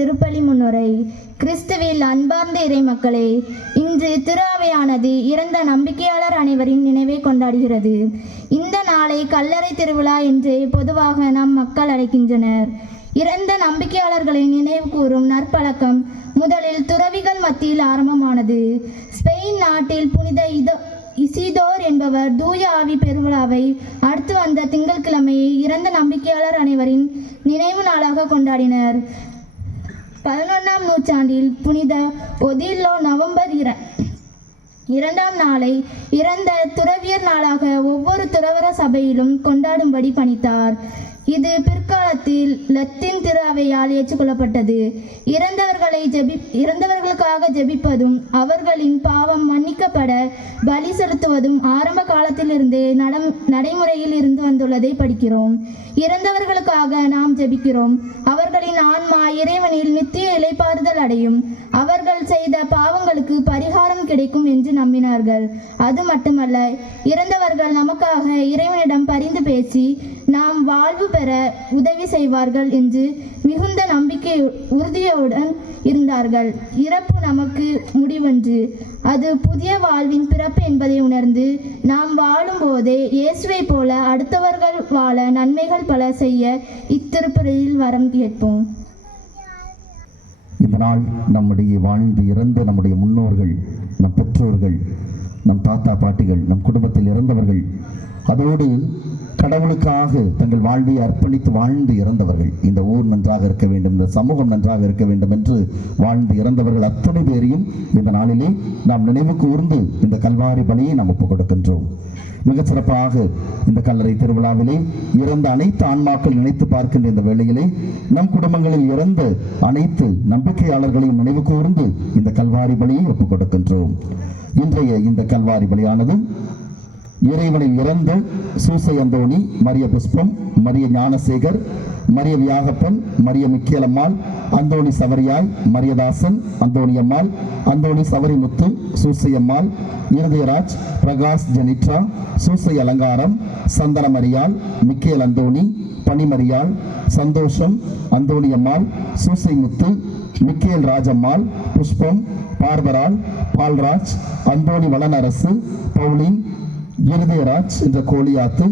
திருப்பலி முன்னுரை. கிறிஸ்துவில் அன்பார்ந்த இறை மக்களே, இன்று திரு அவையானது இறந்த நம்பிக்கையாளர் அனைவரின் நினைவை கொண்டாடுகிறது. இந்த நாளை கல்லறை திருவிழா என்று பொதுவாக நம் மக்கள் அழைக்கின்றனர். இறந்த நம்பிக்கையாளர்களை நினைவு கூறும் நற்பழக்கம் முதலில் துறவிகள் மத்தியில் ஆரம்பமானது. ஸ்பெயின் நாட்டில் புனித இசிதோர் என்பவர் தூய ஆவி பெருவிழாவை அடுத்து வந்த திங்கட்கிழமையை இறந்த நம்பிக்கையாளர் அனைவரின் நினைவு நாளாக கொண்டாடினர். 11ஆம் நூற்றாண்டில் புனித ஒதில்லோ நவம்பர் 2ஆம் நாளை இறந்த துறவியர் நாளாக ஒவ்வொரு துறவர சபையிலும் கொண்டாடும்படி பணித்தார். இது பிற்காலத்தில் லத்தீன் திரு அவையால் ஏற்றுக்கொள்ளப்பட்டது. இறந்தவர்களுக்காக ஜெபிப்பதும் அவர்களின் பாவம் மன்னிக்கப்பட பலி செலுத்துவதும் ஆரம்ப காலத்திலிருந்தே நடைமுறையில் இருந்து வந்துள்ளதை படிக்கிறோம். இறந்தவர்களுக்காக நாம் ஜெபிக்கிறோம். அவர்களின் ஆன்மா இறைவனில் நித்திய இளைப்பாறுதல் அடையும். அவர்கள் செய்த பாவங்களுக்கு பரிகாரம் கிடைக்கும் என்று நம்பினார்கள். அது மட்டுமல்ல, இறந்தவர்கள் நமக்காக இறைவனிடம் பரிந்து பேசி நாம் வாழ்வு பெற உதவி செய்வார்கள் என்று மிகுந்த நம்பிக்கை உறுதியுடன் இருந்தார்கள். இறப்பு நமக்கு முடிவன்று, அது புதிய வாழ்வின் பிறப்பு என்பதை உணர்ந்து நாம் வாழும் போதே இயேசுவை போல அடுத்தவர்கள் வாழ நன்மைகள் பல செய்ய இத்திருப்பலியில் வரம் கேட்போம். இந்த நாள் நம்முடைய வாழ்ந்து இறந்த நம்முடைய முன்னோர்கள், நம் பெற்றோர்கள், நம் தாத்தா பாட்டிகள், நம் குடும்பத்தில் இறந்தவர்கள், அதோடு கடவுளுக்காக தங்கள் வாழ்வை அர்ப்பணித்து வாழ்ந்து இறந்தவர்கள், இந்த ஊர் நன்றாக இருக்க வேண்டும், இந்த சமூகம் நன்றாக இருக்க வேண்டும் என்று வாழ்ந்து இறந்தவர்கள் அத்தனை பேரையும் இந்த நாளிலே நாம் நினைவு கூர்ந்து இந்த கல்வாரி பலியை நாம் ஒப்புக் கொடுக்கின்றோம். மிக சிறப்பாக இந்த கல்லறை திருவிழாவிலே இறந்த அனைத்து ஆன்மாக்கள் நினைத்து பார்க்கின்ற இந்த வேளையிலே நம் குடும்பங்களில் இறந்த அனைத்து நம்பிக்கையாளர்களையும் நினைவு கூர்ந்து இந்த கல்வாரி பலியை ஒப்புக் கொடுக்கின்றோம். இன்றைய இந்த கல்வாரி பலியானது இறைவனில் இறந்த சூசை அந்தோணி, மரிய புஷ்பம், மரிய ஞானசேகர், மரிய வியாகப்பன், மரிய மிக்கேலம்மாள், அந்தோணி சவரியாய், மரியதாசன், அந்தோணியம்மாள், அந்தோணி சவரிமுத்து, சூசையம்மாள், இருதயராஜ், பிரகாஷ் ஜெனிட்ரா, சூசை அலங்காரம், சந்தன மரியாள், மிக்கேல் அந்தோணி, பனிமரியாள், சந்தோஷம், அந்தோணியம்மாள், சூசை முத்து, மிக்கேல் ராஜம்மாள், புஷ்பம், பார்பரால், பால்ராஜ், அந்தோணி வளனரசு, பவுலின், இருதயராஜ் என்ற கோலியாத்து,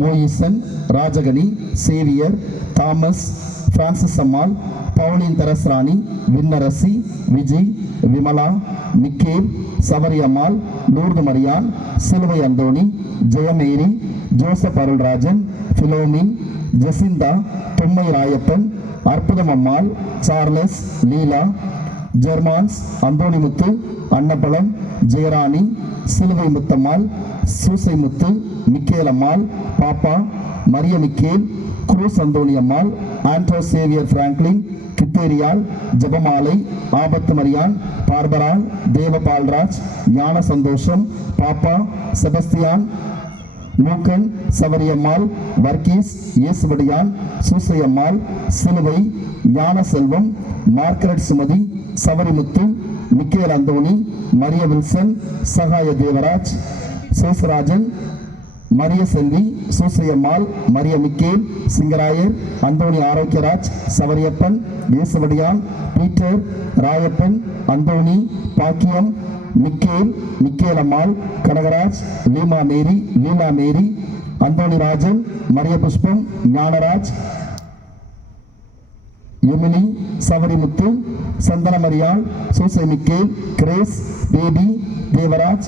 மோயிசன், ராஜகனி, சேவியர், தாமஸ், பிரான்சிஸ் அம்மாள், பவுலின் தெரஸ்ராணி, விண்ணரசி, விஜய், விமலா, மிக்கேல், சவரி அம்மாள், லூர்து மரியான், சிலுவை அந்தோணி, ஜெயமேரி, ஜோசப் அருள்ராஜன், பிலோமின், ஜெசிந்தா, தொம்மை ராயப்பன், அற்புதம் அம்மாள், சார்லஸ், லீலா, ஜெர்மான்ஸ், அந்தோணிமுத்து, அன்னப்பழம், ஜெயராணி, சிலுவை முத்தம்மாள், சூசை முத்து, மிக்கேல் அம்மாள், பாப்பா, மரிய மிக்கேல், குரூஸ் அந்தோணி அம்மாள், ஆண்ட்ரோ சேவியர் பிராங்க்லின், கித்தேரியால், ஜபமாலை, ஆபத்து மரியான், பார்பரால், தேவபால்ராஜ், ஞான சந்தோஷம், பாப்பா, Sebastian, லூக்கன், Savariammal, Varghese, இயேசுவடியான், Susaiammal, Siluvai, Gnana Selvam, Margaret Sumathi, Savarimuthu, Mikkel Anthony, Mariya Wilson, Sagaya Devaraj, Sesarajan, Mariya Selvi, Susaiammal, Mariya Mikkel, Singarayar, Anthony Arokiyaraj, Savariyappan, Yesuvadiyan, Peter, Rayappan, Anthony, Bakkiyam, Mikkel, Mikkelammal, Kanagaraj, Leela Mary, Anthony Rajan, Mariya Pushpam, Gnanaraj, Emily, Savarimuthu, Santhana Mariyal, Susai Mikkel, Grace, Baby, Devaraj,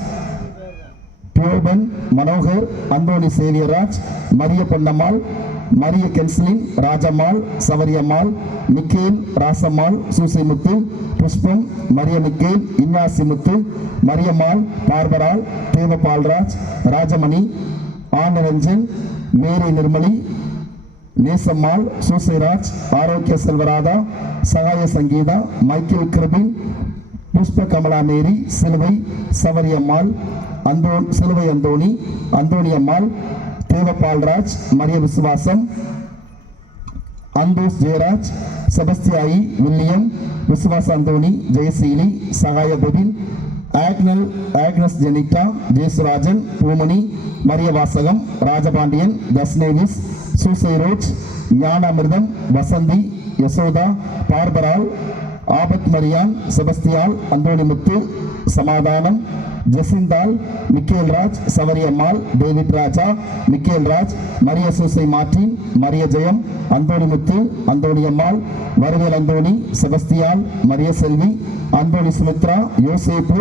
பியோபன், மனோகர், அந்தோணி சேவியராஜ், மரிய பொன்னம்மாள், மரிய கென்ஸ்லின், ராஜம்மாள், சவரியம்மாள், மிக்கேல், ராசம்மாள், சூசைமுத்து, புஷ்பம், மரிய மிக்கேல், இன்னாசிமுத்து, மரியம்மாள், பார்பரால், தேவபால்ராஜ், ராஜமணி, ஆனரஞ்சன், மேரி நிர்மலி, நேசம்மாள், சூசைராஜ், ஆரோக்கிய செல்வராதா, சகாய சங்கீதா, மைக்கேல் கிருபின், புஷ்ப கமலா மேரி, சிலுவை, சவரியம்மாள், சிலுவை அந்தோணி, அந்தோணியம்மாள், தேவபால்ராஜ், மரிய விசுவாசம், அந்தோஸ் ஜெயராஜ், செபஸ்தியாயி, வில்லியம், விசுவாச அந்தோணி, ஜெயசீலி, சகாய பெபின், ஆக்னஸ் ஜெனிட்டா, ஜேசுராஜன், பூமணி, மரிய வாசகம், ராஜபாண்டியன், தஸ்னேவிஸ், சூசை ரோஜ், ஞான அமிர்தம், வசந்தி, யசோதா, பார்பரால், ஆபத் Maryan, Sebasthiyal, Anthonimuthu, Samadhanam, Jesinthal, Mikkel Raj, Savariyammal, David Raja, Mikkel Raj, Mariya Susai Martin, Mariya Jeyam, Anthonimuthu, Anthoniyammal, Varuvel Anthony, Sebasthiyal, Mariya Selvi, Anthony Sumithra, Yoseppu,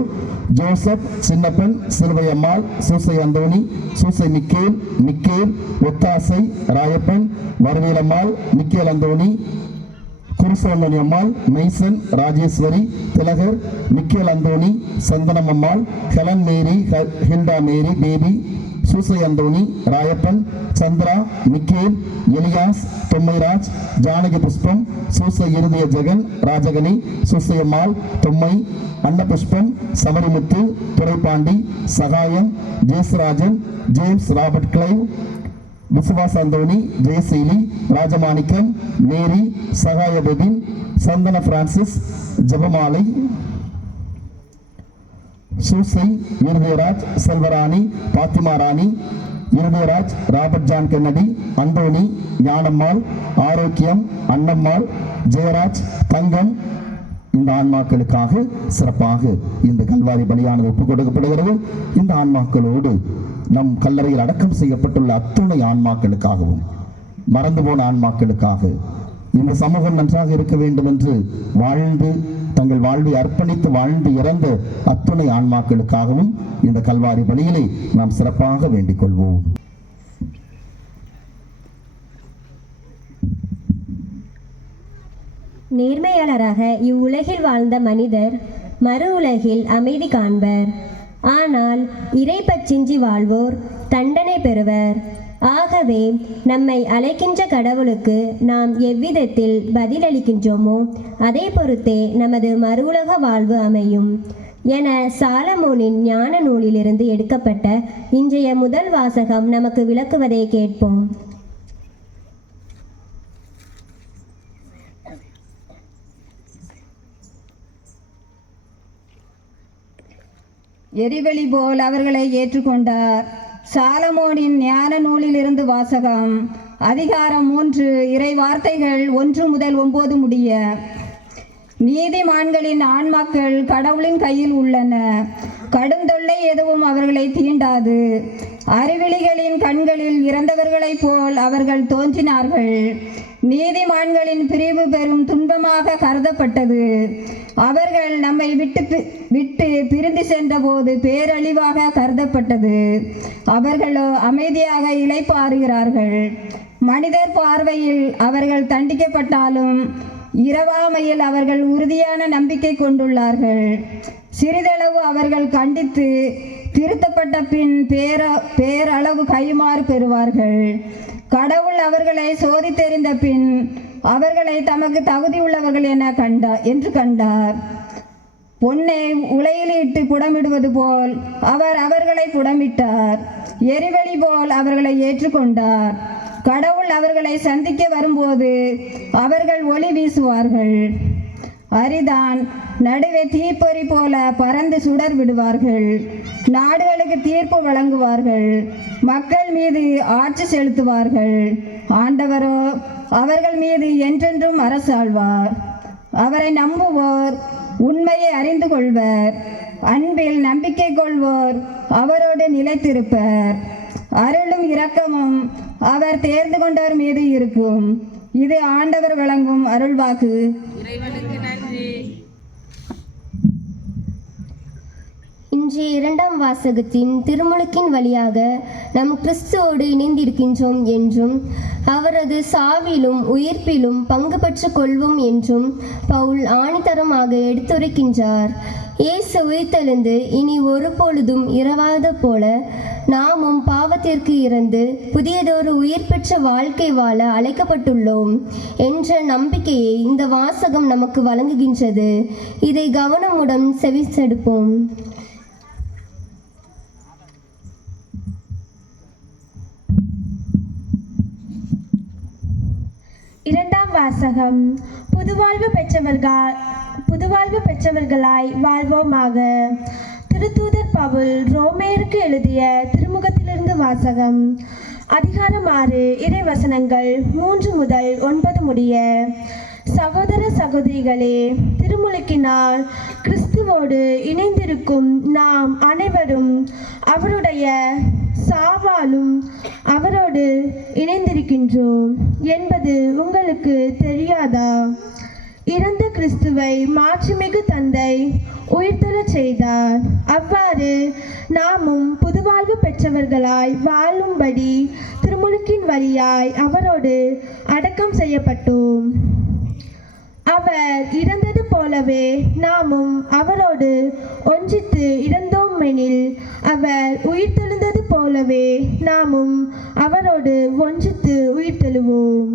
Joseph, Chinnappan, Siluvaiyammal, Susai Anthony, Susai Mikkel, Mikkel, Othasai, Rayappan, Varuvelammal, Mikkel Anthony, Kurusonthani Ammal, மெய்சன், Rajeswari, Thilagar, Mikkel Anthony, Santhanam Ammal, Helen Mary, Hilda Mary, Baby, Susai Anthony, Rayappan, Chandra, Mikkel, Elias, Thommairaj, Janaki Pushpam, Susai Irudhaya Jegan, Rajakani, Susai Ammal, தொம்மை, Annapushpam, Sabarimuthu, Duraipandi, Sagayam, Jesurajan, James Robert Clive, Visuvas Anthony, Jeyaseeli, Rajamanickam, Mary, Sagaya Bebin, Santhana Francis, Jebamalai, Susai, Irudhayaraj, Selvarani, Fathima Rani, Irudhayaraj, Robert John Kennedy, Anthony, Gnanammal, Arokiyam, Annammal, Jayaraj, தங்கம். இந்த ஆன்மாக்களுக்காக சிறப்பாக இந்த கல்வாரி பலியானது ஒப்புக் கொடுக்கப்படுகிறது. இந்த ஆன்மாக்களோடு நம் கல்லறையில் அடக்கம் செய்யப்பட்டுள்ள அத்துணை ஆன்மாக்களுக்காகவும் மறந்து போன ஆன்மாக்களுக்காக இந்த சமூகம் நன்றாக இருக்க வேண்டும் என்று வாழ்ந்து தங்கள் வாழ்வை அர்ப்பணித்து வாழ்ந்து இறந்த அத்துணை ஆன்மாக்களுக்காகவும் இந்த கல்வாரி பலியிலே நாம் சிறப்பாக வேண்டிக் கொள்வோம். நேர்மையாளராக இவ்வுலகில் வாழ்ந்த மனிதர் மறு உலகில் அமைதி காண்பர். ஆனால் இறைப்பற்றின்றி வாழ்வோர் தண்டனை பெறுவர். ஆகவே நம்மை அழைக்கின்ற கடவுளுக்கு நாம் எவ்விதத்தில் பதிலளிக்கின்றோமோ அதை பொறுத்தே நமது மறு உலக வாழ்வு அமையும் என சாலமோனின் ஞான நூலிலிருந்து எடுக்கப்பட்ட இன்றைய முதல் வாசகம் நமக்கு விளக்குவதை கேட்போம். எரிவளி போல் அவர்களை ஏற்றுக்கொண்டார். சாலமோனின் ஞான நூலிலிருந்து வாசகம். அதிகாரம் 3, இறை வார்த்தைகள் 1 முதல் 9 முடிய. நீதிமான்களின் ஆன்மாக்கள் கடவுளின் கையில் உள்ளன. கடும் தொல்லை எதுவும் அவர்களை தீண்டாது. அறிவிலிகளின் கண்களில் இறந்தவர்களைப் போல் அவர்கள் தோன்றினார்கள். நீதிமான்களின் பிரிவு பெரும் துன்பமாக கருதப்பட்டது. அவர்கள் நம்மை விட்டு பிரிந்து சென்றபோது பேரழிவாக கருதப்பட்டது. அவர்களோ அமைதியாக இளைப்பாறுகிறார்கள். மனிதர் பார்வையில் அவர்கள் தண்டிக்கப்பட்டாலும் இரவாமையில் அவர்கள் உறுதியான நம்பிக்கை கொண்டுள்ளார்கள். சிறிதளவு அவர்கள் கண்டித்து திருத்தப்பட்ட பின் பேரளவு கைமாறு பெறுவார்கள். கடவுள் அவர்களை சோதித்தெறிந்த பின் அவர்களை தமக்கு தகுதியுள்ளவர்கள் என்று கண்டார். பொன்னை உலையிலிட்டு புடமிடுவது போல் அவர் அவர்களை புடமிட்டார். எரிவளி போல் அவர்களை ஏற்றுக்கொண்டார். கடவுள் அவர்களை சந்திக்க வரும்போது அவர்கள் ஒளி வீசுவார்கள். அரிதான் நடுவே தீப்பொறி போல பறந்து சுடர் விடுவார்கள். நாடுகளுக்கு தீர்ப்பு வழங்குவார்கள். மக்கள் மீது ஆட்சி செலுத்துவார்கள். ஆண்டவரோ அவர்கள் மீது என்றென்றும் அரசாழ்வார். அவரை நம்புவோர் உண்மையை அறிந்து கொள்வர். அன்பில் நம்பிக்கை கொள்வோர் அவரோடு நிலைத்திருப்பர். அருளும் இரக்கமும் அவர் தேர்ந்து கொண்டவர் மீது இருக்கும். இது ஆண்டவர் வழங்கும் அருள்வாக்கு. இன்றைய இரண்டாம் வாசகத்தின் திருமுழுக்கின் வழியாக நம் கிறிஸ்துவோடு இணைந்திருக்கின்றோம் என்றும் அவரது சாவிலும் உயிர்ப்பிலும் பங்கு பெற்றுக் கொள்வோம் என்றும் பவுல் ஆணித்தரமாக எடுத்துரைக்கின்றார். இயேசு உயிர்த்தெழுந்து இனி ஒருபொழுதும் இரவாத போல நாமும் பாவத்திற்கு இறந்து புதியதொரு உயிர் பெற்ற வாழ்க்கை வாழ அழைக்கப்பட்டுள்ளோம் என்ற நம்பிக்கையை இந்த வாசகம் நமக்கு வழங்குகின்றது. இதை கவனமுடன் செவிசெடுப்போம். இரண்டாம் வாசகம். புதுவாழ்வு பெற்றவர்களாய் வாழ்வோமாக. திருத்தூதர் பவுல் ரோமேயருக்கு எழுதிய திருமுகத்திலிருந்து வாசகம். அதிகாரம் 6, இறை வசனங்கள் 3 முதல் 9 முடிய. சகோதர சகோதரிகளே, திருமுழுக்கினால் கிறிஸ்துவோடு இணைந்திருக்கும் நாம் அனைவரும் அவருடைய சாவாலும் அவரோடு இணைந்திருக்கின்றோம் என்பது உங்களுக்கு தெரியாதா? இறந்த கிறிஸ்துவை மாட்சிமிகு தந்தை உயிர்த்தெழச் செய்தார். அவ்வாறு நாமும் புதுவாழ்வு பெற்றவர்களாய் வாழும்படி திருமுழுக்கின் வழியாய் அவரோடு அடக்கம் செய்யப்பட்டோம். அவர் இறந்தது போலவே நாமும் அவரோடு ஒன்றித்து இறந்தோமெனில் அவர் உயிர்த்தெழுந்தது போலவே நாமும் அவரோடு ஒன்றித்து உயிர்த்தெழுவோம்.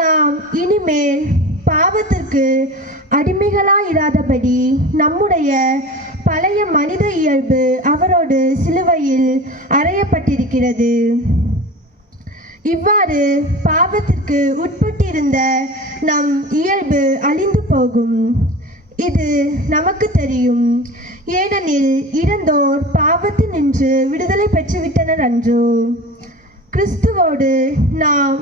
நாம் இனிமேல் பாவத்திற்கு அடிமைகளாயிராதபடி நம்முடைய பழைய மனித இயல்பு அவரோடு சிலுவையில் அறையப்பட்டிருக்கிறது. இவ்வாறு பாவத்திற்கு உட்பட்டிருந்த நம் இயல்பு அழிந்து போகும். இது நமக்கு தெரியும். ஏனெனில் இறந்தோர் பாவத்தினின்று விடுதலை பெற்றுவிட்டனர் அன்றோ? கிறிஸ்துவோடு நாம்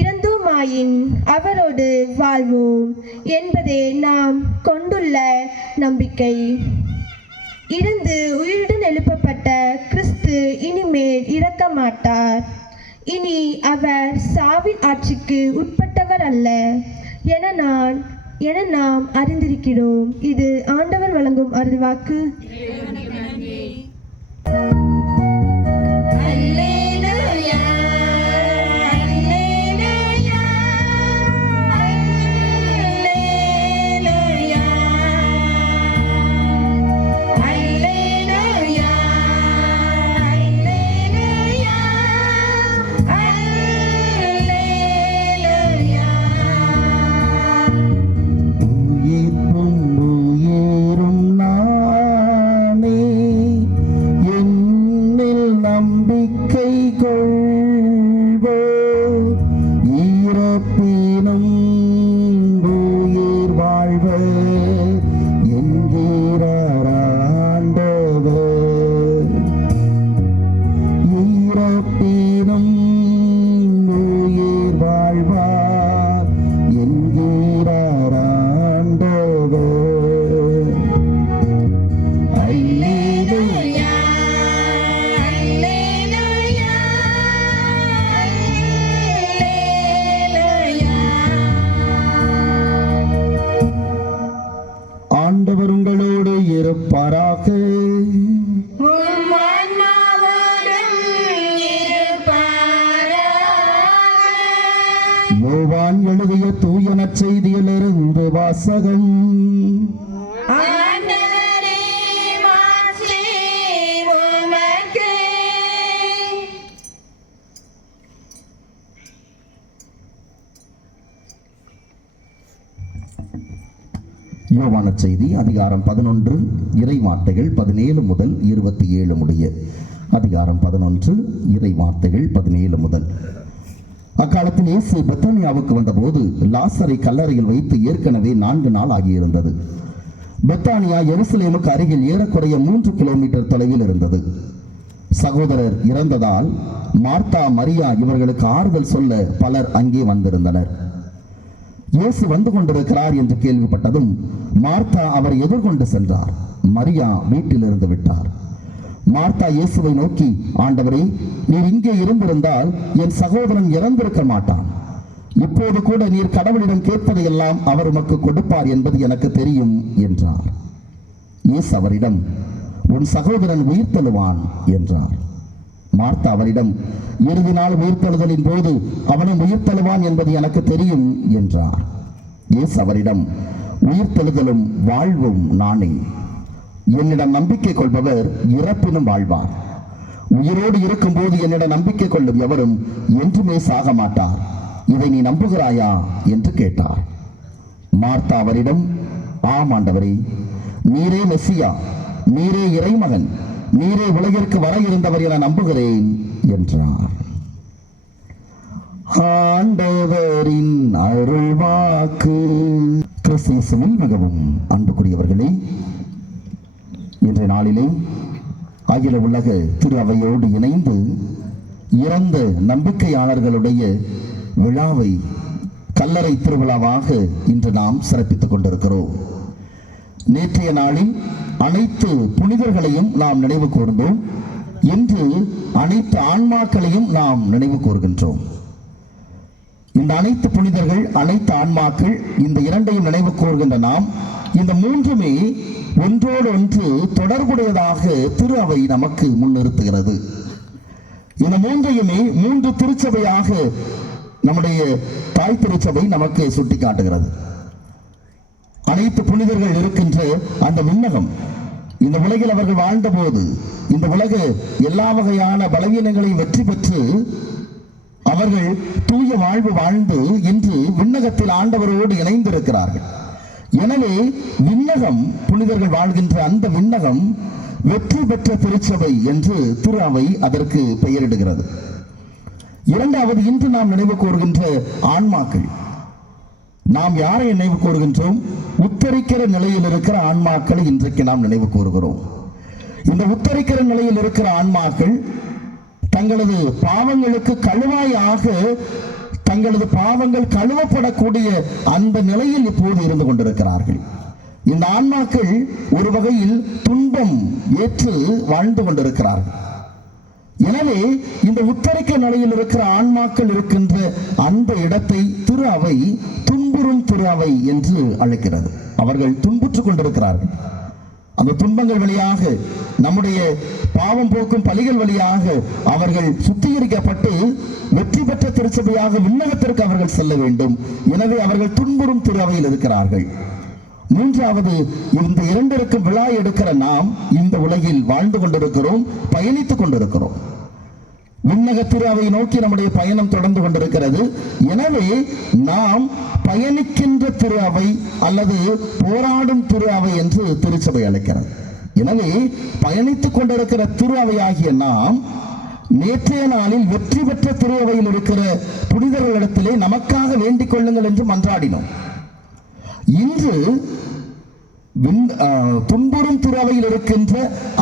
இறந்தோமாயின் அவரோடு வாழ்வோம் என்பதே நாம் கொண்டுள்ள நம்பிக்கை. இறந்து உயிருடன் எழுப்பப்பட்ட கிறிஸ்து இனிமேல் இறக்க மாட்டார். இனி அவர் சாவின் ஆட்சிக்கு உட்பட்டவர் அல்ல என நாம் அறிந்திருக்கிறோம். இது ஆண்டவர் வழங்கும் அருள்வாக்கு. ஆண்டவர் உங்களோடு இருப்பாராக. யோவான் எழுதிய தூய நற்செய்தியிலிருந்து வாசகம். யோவான செய்தி அதிகாரம் 11 இறை வார்த்தைகள் 17 முதல் 27 முடிய. அதிகாரம் 11 இறை வார்த்தைகள் 17 முதல். அக்காலத்தில் இயேசு பெத்தானியாவுக்கு வந்தபோது லாசரை கல்லறையில் வைத்து ஏற்கனவே 4 நாள் ஆகியிருந்தது. பெத்தானியா எருசலேமுக்கு அருகில் ஏறக்குறைய 3 கிலோமீட்டர் தொலைவில் இருந்தது. சகோதரர் இறந்ததால் மார்த்தா, மரியா இவர்களுக்கு ஆறுதல் சொல்ல பலர் அங்கே வந்திருந்தனர். இயேசு வந்து கொண்டிருக்கிறார் என்று கேள்விப்பட்டதும் மார்த்தா அவரை எதிர்கொண்டு சென்றார். மரியா வீட்டில் இருந்து விட்டார். மார்த்தா இயேசுவை நோக்கி, ஆண்டவரே, நீர் இங்கே இருந்திருந்தால் என் சகோதரன் இறந்திருக்க மாட்டான். இப்போது கூட நீர் கடவுளிடம் கேட்பதையெல்லாம் அவர் உமக்கு கொடுப்பார் என்பது எனக்கு தெரியும் என்றார். இயேசு அவரிடம், உன் சகோதரன் உயிர்த்தெழுவான் என்றார். மார்த்தா அவரிடம், இறுதி நாள் உயிர்த்தெழுதலின் போது அவனும் உயிர்த்தெழுவான் என்பது எனக்கு தெரியும் என்றார். இயேசு அவரிடம், உயிர்த்தெழுதலும் வாழ்வும் நானே. என்னிடம் நம்பிக்கை கொள்பவர் இறப்பினும் வாழ்வார். உயிரோடு இருக்கும் போது என்னிடம் நம்பிக்கை கொள்ளும் எவரும் என்றுமே சாக மாட்டார். இதை நீ நம்புகிறாயா என்று கேட்டார். மார்த்தா அவரிடம், ஆம் ஆண்டவரே, நீரே மெசியா, நீரே இறைமகன், நீரே உலகிற்கு வர இருந்தவர் என நம்புகிறேன் என்றார். ஆண்டவரின் அருள்வாக்கு. கிறிஸ்துவில் மிகவும் அன்புக்குரியவர்களே, இன்றைய நாளிலே அகில உலக திரு அவையோடு இணைந்து இறந்த நம்பிக்கையாளர்களுடைய விழாவை கல்லறை திருவிழாவாக இன்று நாம் சிறப்பித்துக் கொண்டிருக்கிறோம். நேற்றைய நாளில் அனைத்து புனிதர்களையும் நாம் நினைவு கூர்ந்தோம். இன்று அனைத்து ஆன்மாக்களையும் நாம் நினைவு கூர்கின்றோம். இந்த அனைத்து புனிதர்கள், அனைத்து ஆன்மாக்கள், இந்த இரண்டையும் நினைவு கூர்கின்ற நாம், இந்த மூன்றுமே ஒன்றோடு ஒன்று தொடர்புடையதாக திரு அவை நமக்கு முன்னிறுத்துகிறது. இந்த மூன்றையுமே மூன்று திருச்சபையாக நம்முடைய தாய் திருச்சபை நமக்கு சுட்டிக்காட்டுகிறது. அனைத்து புனிதர்கள் இருக்கின்ற அந்த விண்ணகம், இந்த உலகில் அவர்கள் வாழ்ந்தபோது இந்த உலக எல்லா வகையான பலவீனங்களை வெற்றி பெற்று அவர்கள் தூய வாழ்வு வாழ்ந்து இன்று விண்ணகத்தில் ஆண்டவரோடு இணைந்திருக்கிறார்கள். எனவே விண்ணகம், புனிதர்கள் வாழ்கின்ற அந்த விண்ணகம் வெற்றி பெற்ற திருச்சபை என்று திரு அவை அதற்கு பெயரிடுகிறது. இரண்டாவது, இன்று நாம் நினைவு கூறுகின்ற ஆன்மாக்கள். நாம் யாரை நினைவு கூறுகின்றோம்? உத்தரிக்கிற நிலையில் இருக்கிற ஆன்மாக்களை இன்றைக்கு நாம் நினைவு கூறுகிறோம். இந்த உத்தரிக்கிற நிலையில் இருக்கிற ஆன்மாக்கள் தங்களது பாவங்களுக்கு கழுவாயாக, தங்களது பாவங்கள் கழுவப்படக்கூடிய அந்த நிலையில் இப்போது இருந்து கொண்டிருக்கிறார்கள். இந்த ஆன்மாக்கள் ஒரு வகையில் துன்பம் ஏற்று வாழ்ந்து கொண்டிருக்கிறார்கள். எனவே இந்த உத்தரிக்க நிலையில் இருக்கிற ஆன்மாக்கள் இருக்கின்ற அந்த இடத்தை திரு அவை துன்புறும் திரு அவை என்று அழைக்கிறது. அவர்கள் துன்புற்றுக் கொண்டிருக்கிறார்கள். அந்த துன்பங்கள் வழியாக, நம்முடைய பாவம் போக்கும் பலிகள் வழியாக அவர்கள் சுத்திகரிக்கப்பட்டு வெற்றி பெற்ற திருச்சபையாக விண்ணகத்திற்கு அவர்கள் செல்ல வேண்டும். எனவே அவர்கள் துன்புறும் திரு அவையில் இருக்கிறார்கள். மூன்றாவது, இந்த இரண்டிற்கும் விழா எடுக்கிற நாம் இந்த உலகில் வாழ்ந்து கொண்டிருக்கிறோம், பயணித்துக் கொண்டிருக்கிறோம். விண்ணக திரு அவை நோக்கி நம்முடைய பயணம் தொடர்ந்து கொண்டிருக்கிறது. எனவே நாம் பயணிக்கின்ற திரு அவை அல்லது போராடும் திரு அவை என்று திருச்சபை அழைக்கிறது. எனவே பயணித்துக் கொண்டிருக்கிற திரு அவையாகிய நாம் நேற்றைய நாளில் வெற்றி பெற்ற திரு அவையில் இருக்கிற புனிதர்களிடத்திலே நமக்காக வேண்டிக் கொள்ளுங்கள் என்று மன்றாடினோம். இன்று துன்புறும் துறவையில் இருக்கின்ற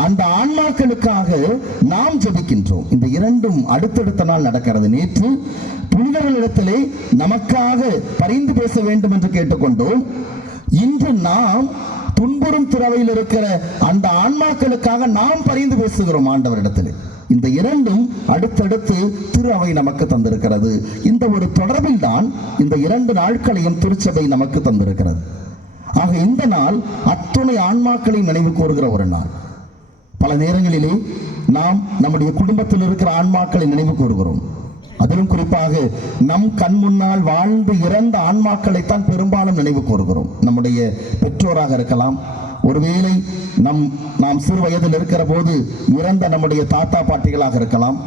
அந்த ஆன்மாக்களுக்காக நாம் ஜெபிக்கின்றோம். இந்த இரண்டும் அடுத்தடுத்த நாள் நடக்கிறது. நேற்று புனிதர்களிடத்திலே நமக்காக பரிந்து பேச வேண்டும் என்று கேட்டுக்கொண்டோம். இன்று நாம் துன்புறும் துறவையில் இருக்கிற அந்த ஆன்மாக்களுக்காக நாம் பரிந்து பேசுகிறோம் ஆண்டவரிடத்திலே. இந்த இரண்டும் அடுத்தடுத்து திரு அவை நமக்கு தந்திருக்கிறது. இந்த ஒரு தொடர்பில் தான் இந்த 2 நாட்களையும் திருச்சபை நமக்கு தந்திருக்கிறது. ஆக இந்த நாள் அத்துணை ஆன்மாக்களை நினைவு கூறுகிற ஒரு நாள். பல நேரங்களிலே நாம் நம்முடைய குடும்பத்தில் இருக்கிற ஆன்மாக்களை நினைவு கூறுகிறோம். அதிலும் குறிப்பாக நம் கண் முன்னால் வாழ்ந்து இறந்த ஆன்மாக்களைத்தான் பெரும்பாலும் நினைவு கூறுகிறோம். நம்முடைய பெற்றோராக இருக்கலாம், ஒருவேளை நாம் சிறு வயதில் இருக்கிற போது இறந்த நம்முடைய தாத்தா பாட்டிகளாக இருக்கலாம்,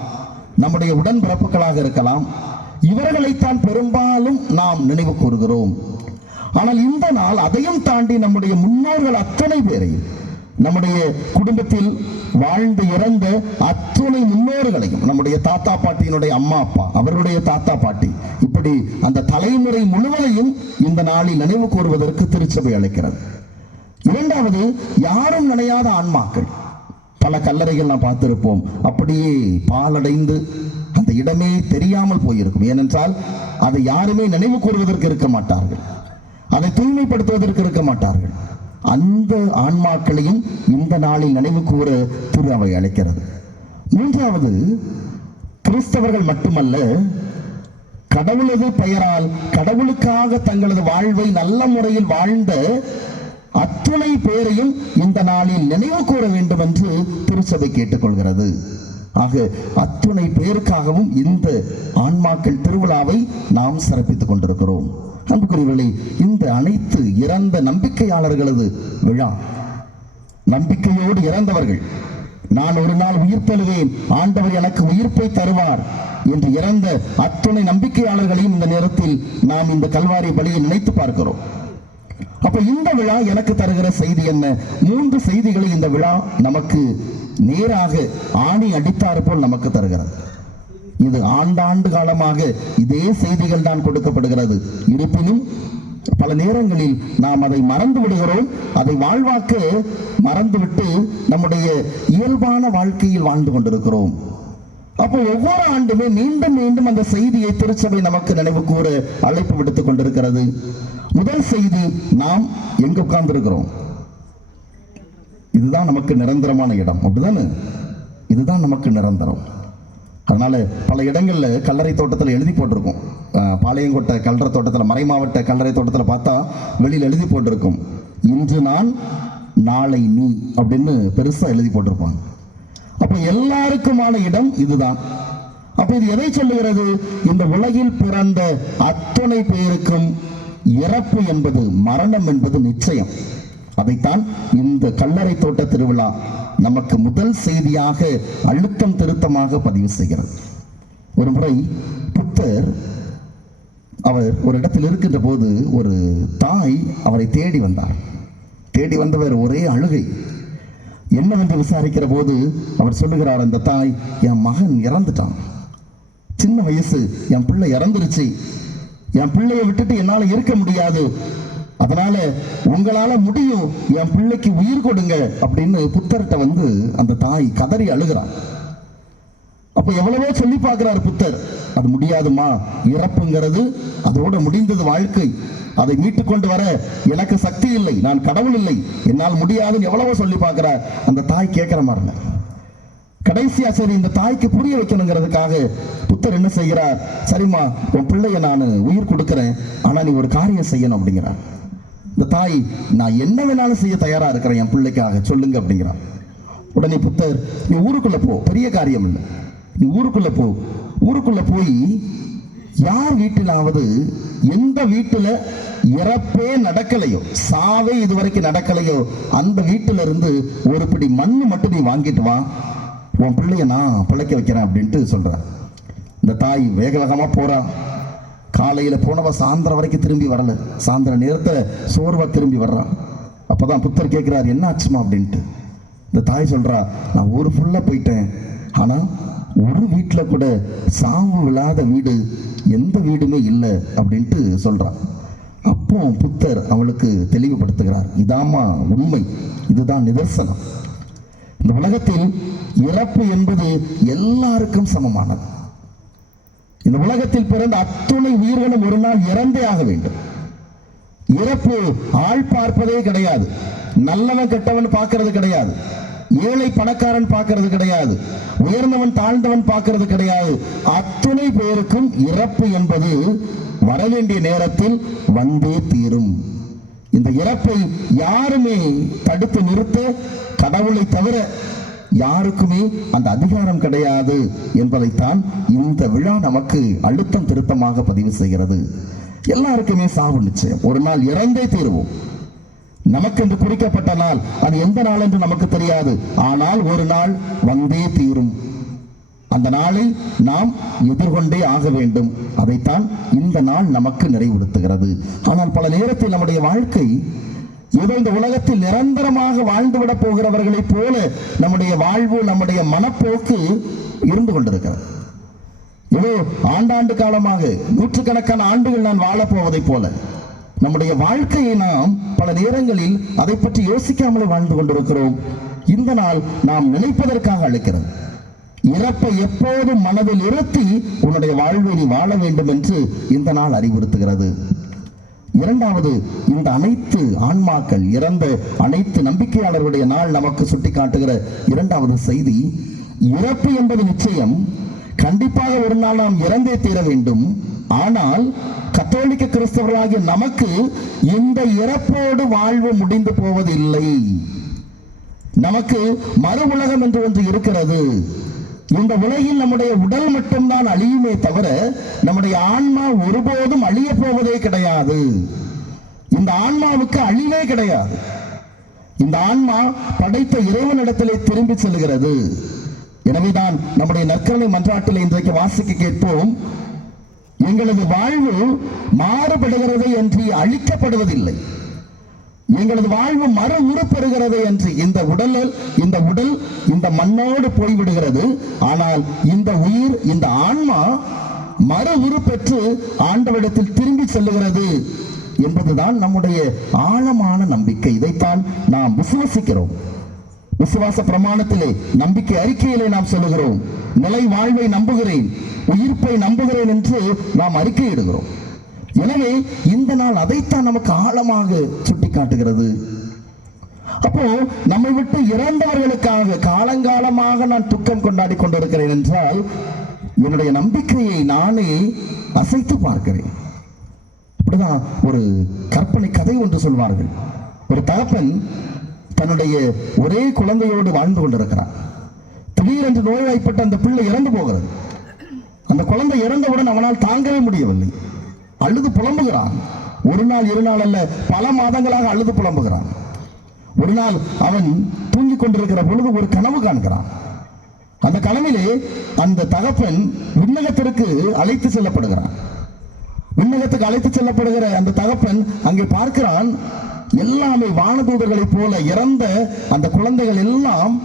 நம்முடைய உடன்பிறப்புகளாக இருக்கலாம். இவர்களைத்தான் பெரும்பாலும் நாம் நினைவு கூறுகிறோம். ஆனால் இந்த நாள் அதையும் தாண்டி நம்முடைய முன்னோர்கள் அத்தனை பேரையும், நம்முடைய குடும்பத்தில் வாழ்ந்து இறந்த அத்துணை முன்னோர்களையும், நம்முடைய தாத்தா பாட்டியினுடைய அம்மா அப்பா, அவருடைய தாத்தா பாட்டி, இப்படி அந்த தலைமுறை முழுவதையும் இந்த நாளில் நினைவு கூறுவதற்கு திருச்சபை அழைக்கிறது. இரண்டாவது, யாரும் நினையாத ஆன்மாக்கள். பல கல்லறைகள் நாம் பார்த்திருப்போம், அப்படியே பாலடைந்து அந்த இடமே தெரியாமல் போயிருக்கும். ஏனென்றால் அதை யாருமே நினைவு கூறுவதற்கு இருக்க மாட்டார்கள், அதை தூய்மைப்படுத்துவதற்கு இருக்க மாட்டார்கள். அந்த ஆன்மாக்களையும் இந்த நாளில் நினைவு கூற திரு அவை அழைக்கிறது. மூன்றாவது, கிறிஸ்தவர்கள் மட்டுமல்ல, கடவுளது பெயரால் கடவுளுக்காக தங்களது வாழ்வை நல்ல முறையில் வாழ்ந்த அத்துணை பேரையும் இந்த நாளில் நினைவு கூற வேண்டும் என்று திருச்சபை கேட்டுக்கொள்கிறது. ஆக அத்துணை பேருக்காகவும் இந்த ஆன்மாக்கள் திருவிழாவை நாம் சிறப்பித்துக் கொண்டிருக்கிறோம். அன்புக்குரியவர்களே, இந்த அனைத்து இறந்த நம்பிக்கையாளர்களது விழா, நம்பிக்கையோடு இறந்தவர்கள், நான் ஒரு நாள் உயிர் தருவேன், ஆண்டவர் எனக்கு உயிர்ப்பை தருவார் என்று இறந்த அத்துணை நம்பிக்கையாளர்களையும் இந்த நேரத்தில் நாம் இந்த கல்வாரி பலியை நினைத்து பார்க்கிறோம். அப்ப இந்த விழா எனக்கு தருகிற செய்தி என்ன? 3 செய்திகளை இந்த விழா நமக்கு நேராக ஆணி அடித்தாறு போல் நமக்கு தருகிறது. இது ஆண்டாண்டு காலமாக இதே செய்திகள் தான் கொடுக்கப்படுகிறது. இருப்பினும் பல நேரங்களில் நாம் அதை மறந்து விடுகிறோம். அதை வாழ்வாக்க மறந்துவிட்டு நம்முடைய இயல்பான வாழ்க்கையில் வாழ்ந்து கொண்டிருக்கிறோம். அப்போ ஒவ்வொரு ஆண்டுமே மீண்டும் மீண்டும் அந்த செய்தியை திருச்சபை நமக்கு நினைவு கூற அழைப்பு விடுத்துக் கொண்டிருக்கிறது. முதல் செய்தி, நாம் எங்க உட்கார்ந்து இருக்கிறோம்? இதுதான் நமக்கு நிரந்தரமான இடம், அப்படிதானே? இதுதான் நமக்கு நிரந்தரம். அதனால பல இடங்கள்ல கல்லறை தோட்டத்தில் எழுதி போட்டிருக்கும். பாளையங்கோட்டை கல்லறை தோட்டத்தில், மறைமாவட்ட கல்லறை தோட்டத்தில் பார்த்தா வெளியில் எழுதி போட்டிருக்கும், இன்று நான் நாளை நீ அப்படின்னு பெருசா எழுதி போட்டிருப்பாங்க. அப்ப எல்லாருக்குமான இடம் இதுதான். அப்ப இது எதை சொல்லுகிறது? இந்த உலகில் பிறந்த அத்தனை பேருக்கும் இறப்பு என்பது, மரணம் என்பது நிச்சயம். அதைத்தான் இந்த கல்லறை தோட்ட திருவிழா நமக்கு முதல் செய்தியாக அழுத்தம் திருத்தமாக பதிவு செய்கிறது. ஒரு முறை புத்தர் அவர் ஒரு இடத்தில் இருக்கின்ற போது ஒரு தாய் அவரை தேடி வந்தார். தேடி வந்தவர் ஒரே அழுகை. என்னவென்று விசாரிக்கிற போது அவர் சொல்லுகிறார், அந்த தாய், என் மகன் இறந்துட்டான், சின்ன வயசு, என் பிள்ளை இறந்துருச்சு, என் பிள்ளையை விட்டுட்டு என்னால இருக்க முடியாது, அதனால உங்களால முடியும், என் பிள்ளைக்கு உயிர் கொடுங்க அப்படின்னு புத்தர்கிட்ட வந்து அந்த தாய் கதறி அழுகிறார். அப்ப எவ்வளவோ சொல்லி பார்க்கிறார் புத்தர், அது முடியாதுமா, இறப்புங்கிறது அதோட முடிந்தது வாழ்க்கை, அதை மீட்டுக் கொண்டு வர எனக்கு சக்தி இல்லை, நான் கடவுள் இல்லை, என்னால் முடியாதுன்னு எவ்வளவோ சொல்லி பார்க்கிறார். அந்த தாய் கேட்கிற மாதிரி இல்லை. கடைசியா சரி இந்த தாய்க்கு புரிய வைக்கணுங்கிறதுக்காக புத்தர் என்ன செய்கிறார், சரிம்மா உன் பிள்ளைய நான் உயிர் கொடுக்கிறேன், ஆனா நீ ஒரு காரியம் செய்யணும் அப்படிங்கிறார். இந்த தாய், நான் என்ன வேணாலும் செய்ய தயாரா இருக்கிறேன் என் பிள்ளைக்காக, சொல்லுங்க அப்படிங்கிறார். உடனே புத்தர், நீ ஊருக்குள்ள போ, பெரிய காரியம் இல்லை, நீ ஊருக்குள்ள போ, ஊருக்குள்ள போய் யார் வீட்டிலாவது எந்த வீட்டுல இறப்பே நடக்கலையோ, சாவே இதுவரைக்கும் நடக்கலையோ, அந்த வீட்டுல இருந்து ஒரு பிடி மண்ணு மட்டும் நீ வாங்கிட்டு வா, உன் பிள்ளைய நான் பிழைக்க வைக்கிறேன் அப்படின்ட்டு சொல்ற. இந்த தாய் வேக வேகமா போறா. காலையில போனவ சாயந்தரம் வரைக்கும் திரும்பி வரல, சாயந்தர நேரத்துல சோர்வா திரும்பி வர்றா. அப்பதான் புத்தர் கேட்கிறார், என்ன ஆச்சுமா அப்படின்ட்டு. இந்த தாய் சொல்றா, நான் ஊரு ஃபுல்லா போயிட்டேன், ஆனா ஒரு வீட்டுல கூட சாவு விழாத வீடு எந்த வீடுமே இல்லை அப்படின்ட்டு சொல்றான். அப்போ புத்தர் அவளுக்கு தெளிவுபடுத்துகிறார், இதாமா உண்மை, இதுதான் நிதர்சனம். இந்த உலகத்தில் இறப்பு என்பது எல்லாருக்கும் சமமானது. இந்த உலகத்தில் பிறந்த அத்துணை உயிர்களும் ஒரு நாள் இறந்தே ஆக வேண்டும். இறப்பு ஆள் பார்ப்பதே கிடையாது, நல்லவன் கெட்டவன் பார்க்கிறது கிடையாது, ஏழை பணக்காரன் பார்க்கிறது கிடையாது, உயர்ந்தவன் தாழ்ந்தவன் பார்க்கிறது கிடையாது. அத்துணை பேருக்கும் இறப்பு என்பது வரவேண்டிய நேரத்தில் வந்தே தீரும். இந்த இறப்பை யாருமே தடுத்து நிறுத்த கடவுளை தவிர யாருக்குமே அந்த அதிகாரம் கிடையாது என்பதைத்தான் இந்த விழா நமக்கு அழுத்தம் திருத்தமாக பதிவு செய்கிறது. எல்லாருக்குமே சாவு நிச்சயம், ஒரு நாள் இறந்தே தீருவோம். நமக்கு என்று குறிக்கப்பட்ட நாள், அது எந்த நாள் என்று நமக்கு தெரியாது, ஆனால் ஒரு நாள் வந்தே தீரும். அந்த நாளை நாம் எதிர்கொண்டே ஆக வேண்டும். அதைத்தான் இந்த நாள் நமக்கு நிறைவுறுத்துகிறது. ஆனால் பல நேரத்தில் நம்முடைய வாழ்க்கை ஏதோ இந்த உலகத்தில் நிரந்தரமாக வாழ்ந்துவிட போகிறவர்களைப் போல நம்முடைய வாழ்வு, நம்முடைய மனப்போக்கு இருந்து கொண்டிருக்கிறது. ஏதோ ஆண்டாண்டு காலமாக நூற்றுக்கணக்கான ஆண்டுகள் நான் வாழப்போவதை போல நம்முடைய வாழ்க்கையை நாம் பல நேரங்களில் அதை பற்றி யோசிக்காமலே வாழ்ந்து கொண்டிருக்கிறோம். இந்த நாள் நாம் நினைப்பதற்காக அழைக்கிறது. இறப்பை எப்போதும் மனதில் இருத்தி உன்னுடைய வாழ்வை நீ வாழ வேண்டும் என்று இந்த நாள் அறிவுறுத்துகிறது. இரண்டாவது, இந்த அனைத்து ஆன்மாக்கள், இறந்த அனைத்து நம்பிக்கையாளர்களுடைய நாள் நமக்கு சுட்டி காட்டுகிற இரண்டாவது செய்தி, இறப்பு என்பது நிச்சயம், கண்டிப்பாக ஒரு நாள் நாம் இறந்தே தீர வேண்டும். ஆனால் கத்தோலிக்க கிறிஸ்தவர்களாகிய நமக்கு இந்த இறப்போடு வாழ்வு முடிந்து போவதில்லை. நமக்கு மறு உலகம் என்று ஒன்று இருக்கிறது. இந்த உலகில் நம்முடைய உடல் மட்டும்தான் அழியுமே தவிர நம்முடைய ஆன்மா ஒருபோதும் அழிய போவதே கிடையாது. இந்த ஆன்மாவுக்கு அழிவே கிடையாது. இந்த ஆன்மா படைத்த இறைவனிடத்திலே திரும்பி செல்கிறது. எனவேதான் நம்முடைய நற்கருணை மன்றாட்டில் இன்றைக்கு வாசிக்க கேட்போம், எங்களது வாழ்வு மாறுபடுகிறதை என்று அழிக்கப்படுவதில்லை, எங்களது வாழ்வு மறு உருப்பெறுகிறது என்று. இந்த உடல் இந்த மண்ணோடு போய்விடுகிறது, ஆனால் இந்த உயிர், இந்த ஆன்மா மறு உருப்பெற்று ஆண்டவரிடத்தில் திரும்பி செல்லுகிறது என்பதுதான் நம்முடைய ஆழமான நம்பிக்கை. இதைத்தான் நாம் விசுவசிக்கிறோம். விசுவாச பிரமாணத்திலே நம்பிக்கை அறிக்கையிலே நாம் சொல்லுகிறோம், நிலை வாழ்வை நம்புகிறேன், உயிர்ப்பை நம்புகிறேன் என்று நாம் அறிக்கையிடுகிறோம். எனவே இந்த நாள் அதைத்தான் நமக்கு ஆழமாக சுட்டி காட்டுகிறது. அப்போ நம்மை விட்டு இறந்தவர்களுக்காக காலங்காலமாக நான் துக்கம் கொண்டாடி கொண்டிருக்கிறேன் என்றால் என்னுடைய நம்பிக்கையை நானே அசைத்து பார்க்கிறேன். இப்படிதான் ஒரு கற்பனை கதை ஒன்று சொல்வார்கள். ஒரு தகப்பன் தன்னுடைய ஒரே குழந்தையோடு வாழ்ந்து கொண்டிருக்கிறான். திடீரென்று நோய்வாய்ப்பட்ட அந்த பிள்ளை இறந்து போகிறது. அந்த குழந்தை இறந்தவுடன் அவனால் தாங்கவே முடியவில்லை. அழுது புலம்புகிறான். ஒரு நாள் இரு நாள் அல்ல, பல மாதங்களாக அழுது புலம்புகிறான். ஒரு நாள் அவன் தூங்கிக் கொண்டிருக்கிற பொழுது ஒரு கனவு காண்கிறான். அந்த கனவிலே அந்த தகப்பன் விண்ணகத்திற்கு அழைத்து செல்லப்படுகிறான். விண்ணகத்துக்கு அழைத்து செல்லப்படுகிற அந்த தகப்பன் அங்கே பார்க்கிறான், எல்லாமே வானதூதர்களைப் போல இறந்த அந்த குழந்தைகள் எல்லாம்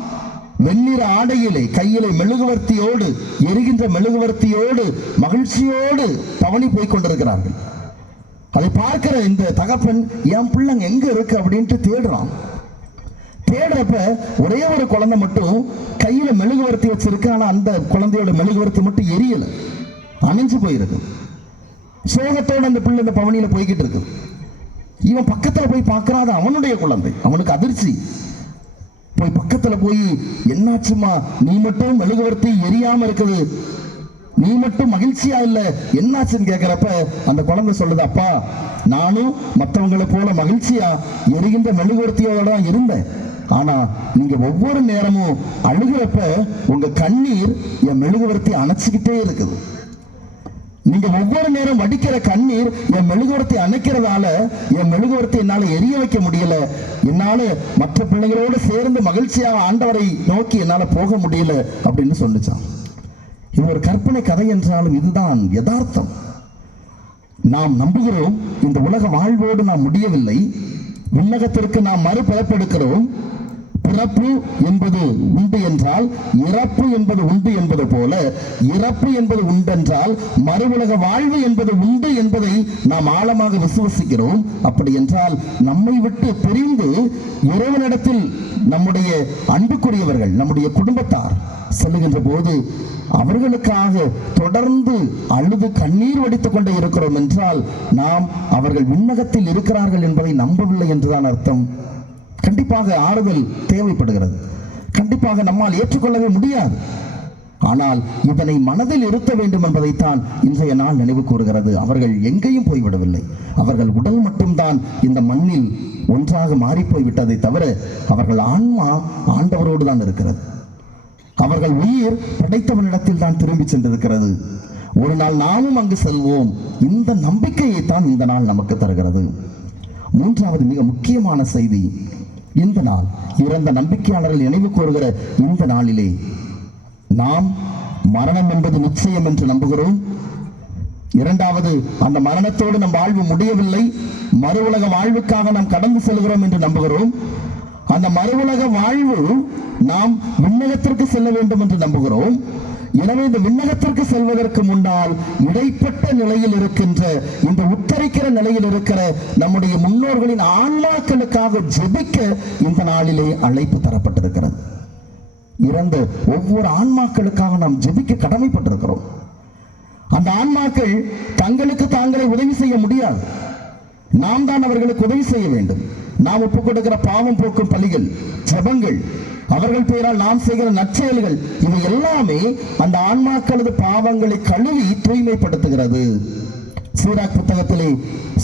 வெண்ணிற ஆடையிலே கையிலே மெழுகுவர்த்தியோடு, எரிகின்ற மெழுகுவர்த்தியோடு மகிழ்ச்சியோடு பவனி போய் கொண்டிருக்கிறார்கள். அதை பார்க்கிற இந்த தகப்பன் என் பிள்ளைங்க எங்க இருக்கு அப்படின்ட்டு தேடுறான். தேடுறப்ப ஒரே ஒரு குழந்தை மட்டும் கையில மெழுகுவர்த்தி வச்சிருக்கு. ஆனா அந்த குழந்தையோட மெழுகுவர்த்தி மட்டும் எரியல, அணைஞ்சு போயிருக்கு. சோகத்தோடு அந்த பிள்ளை இந்த பவனியில போய்கிட்டு இருக்கு. இவன் பக்கத்துல போய் பார்க்கறான், அவனுடைய குழந்தை. அவனுக்கு அதிர்ச்சி. போய் பக்கத்துல போய், என்னாச்சுமா, நீ மட்டும் மெழுகுவர்த்தி எரியாம இருக்குது, நீ மட்டும் மகிழ்ச்சியா இல்ல, என்னாச்சுன்னு கேட்கிறப்ப அந்த குழந்தை சொல்லுது, அப்பா நானும் மற்றவங்களை போல மகிழ்ச்சியா எரிகின்ற மெழுகுவர்த்தியோட தான் இருந்தேன். ஆனா நீங்க ஒவ்வொரு நேரமும் அழுகிறப்ப உங்க கண்ணீர் என் மெழுகுவர்த்தி அணைச்சிக்கிட்டே இருக்குது. நீங்க ஒவ்வொரு நேரம் வடிக்கிற கண்ணீர் என் மெழுகுவர்த்தி அணைக்கிறதால என் மெழுகுவர்த்தி என்னால எரிய வைக்க முடியல, என்னால மற்ற பிள்ளைகளோடு சேர்ந்து மகிழ்ச்சியாக ஆண்டவரை நோக்கி என்னால போக முடியல அப்படின்னு சொல்லிச்சான். இது ஒரு கற்பனை கதை என்றாலும் இதுதான் யதார்த்தம். நாம் நம்புகிறோம் இந்த உலக வாழ்வோடு நாம் முடியவில்லை, விண்ணகத்திற்கு நாம் மறுபிறப்பெடுக்கிறோம். பிறப்பு என்பது உண்டு என்றால் இறப்பு என்பது உண்டு என்பது போல, இறப்பு என்பது உண்டென்றால் மறு உலக வாழ்வு என்பது உண்டு என்பதை நாம் ஆழமாக விசுவசிக்கிறோம். அப்படி என்றால் நம்மை விட்டு பிரிந்து இறைவனிடத்தில் நம்முடைய அன்புக்குரியவர்கள், நம்முடைய குடும்பத்தார் செல்லுகின்ற போது அவர்களுக்காக தொடர்ந்து அழுது கண்ணீர் வடித்துக் கொண்டே இருக்கிறோம் என்றால் நாம் அவர்கள் விண்ணகத்தில் இருக்கிறார்கள் என்பதை நம்பவில்லை என்றுதான் அர்த்தம். கண்டிப்பாக ஆறுதல் தேவைப்படுகிறது. கண்டிப்பாக நம்மால் ஏற்றுக்கொள்ளவே முடியாது. ஆனால் இதனை மனதில் இருத்த வேண்டும் என்பதைத்தான் இன்றைய நாள் நினைவு கூறுகிறது. அவர்கள் எங்கேயும் போய்விடவில்லை. அவர்கள் உடல் மட்டும்தான் இந்த மண்ணில் ஒன்றாக மாறி போய்விட்டதை தவிர அவர்கள் ஆன்மா ஆண்டவரோடு தான் இருக்கிறது. அவர்கள் உயிர் படைத்தவனிடத்தில் தான் திரும்பி சென்றிருக்கிறது. ஒரு நாள் நாமும் அங்கு செல்வோம். இந்த நம்பிக்கையை தான் இந்த நாள் நமக்கு தருகிறது. மூன்றாவது மிக முக்கியமான செய்தி, இந்த நாள் இறந்த நம்பிக்கையாளர்கள் நினைவு கூறுகிற இந்த நாளிலே நாம் மரணம் என்பது நிச்சயம் என்று நம்புகிறோம். இரண்டாவது, அந்த மரணத்தோடு நம் வாழ்வு முடியவில்லை, மறு உலக வாழ்வுக்காக நாம் கடந்து செல்கிறோம் என்று நம்புகிறோம். அந்த மறு உலக வாழ்வு நாம் விண்ணகத்திற்கு செல்ல வேண்டும் என்று நம்புகிறோம். எனவே இந்த விண்ணகத்திற்கு செல்வதற்கு முன்னால் இடைப்பட்ட நிலையில் இருக்கின்ற, இந்த உத்தரிக்கிற நிலையில் இருக்கிற நம்முடைய முன்னோர்களின் ஆன்மாக்களுக்காக ஜெபிக்க இந்த நாளிலே அழைப்பு தரப்பட்டிருக்கிறது. இறந்த ஒவ்வொரு ஆன்மாக்களுக்காக நாம் ஜெபிக்க கடமைப்பட்டிருக்கிறோம். அந்த ஆன்மாக்கள் தங்களுக்கு தாங்களே உதவி செய்ய முடியாது. நாம் தான் அவர்களுக்கு உதவி செய்ய வேண்டும். நாம் ஒப்புக் கொடுக்கிற பாவம் போக்கும் பலிகள், ஜெபங்கள், அவர்கள் பெயரால் நாம் செய்கிற நற்செயல்கள், இவை எல்லாமே அந்த ஆன்மாக்களது பாவங்களை கழுவி தூய்மைப்படுத்துகிறது. சீராக் புத்தகத்திலே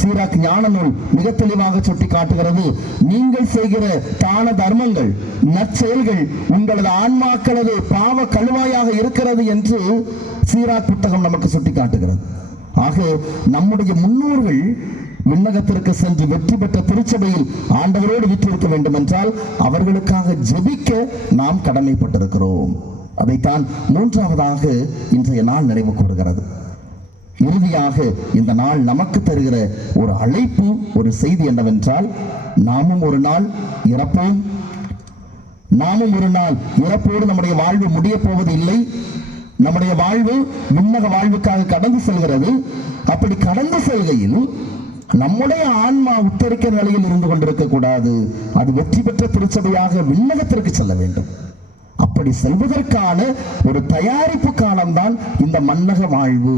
சீராக் ஞான நூல் மிக தெளிவாக சுட்டி காட்டுகிறது. நீங்கள் செய்கிற தான தர்மங்கள், நற்செயல்கள் உங்களது ஆன்மாக்களது பாவ கழுவாயாக இருக்கிறது என்று சீராக் புத்தகம் நமக்கு சுட்டி காட்டுகிறது. ஆக நம்முடைய முன்னோர்கள் விண்ணகத்திற்கு சென்று வெற்றி பெற்ற திருச்சபையில் ஆண்டவரோடு விற்றிருக்க வேண்டும் என்றால் அவர்களுக்காக ஜெபிக்க நாம் கடமைப்பட்டிருக்கிறோம். அதைத்தான் மூன்றாவதாக இன்றைய நாள் நினைவு கூறுகிறது. இறுதியாக இந்த நாள் நமக்கு தருகிற ஒரு அழைப்பு, ஒரு செய்தி என்னவென்றால், நாமும் ஒரு நாள் இறப்போம். நாமும் ஒரு நாள் இறப்போடு நம்முடைய வாழ்வு முடிய போவது இல்லை. நம்முடைய வாழ்வு விண்ணக வாழ்வுக்காக கடந்து செல்கிறது. அப்படி கடந்து செல்கையில் நம்முடைய ஆன்மா உத்தரிக்க நிலையில் இருந்து கொண்டிருக்க கூடாது. அது வெற்றி பெற்ற திருச்சபையாக விண்ணகத்திற்கு செல்ல வேண்டும். அப்படி செல்வதற்கான ஒரு தயாரிப்பு காலம்தான் இந்த மன்னக வாழ்வு.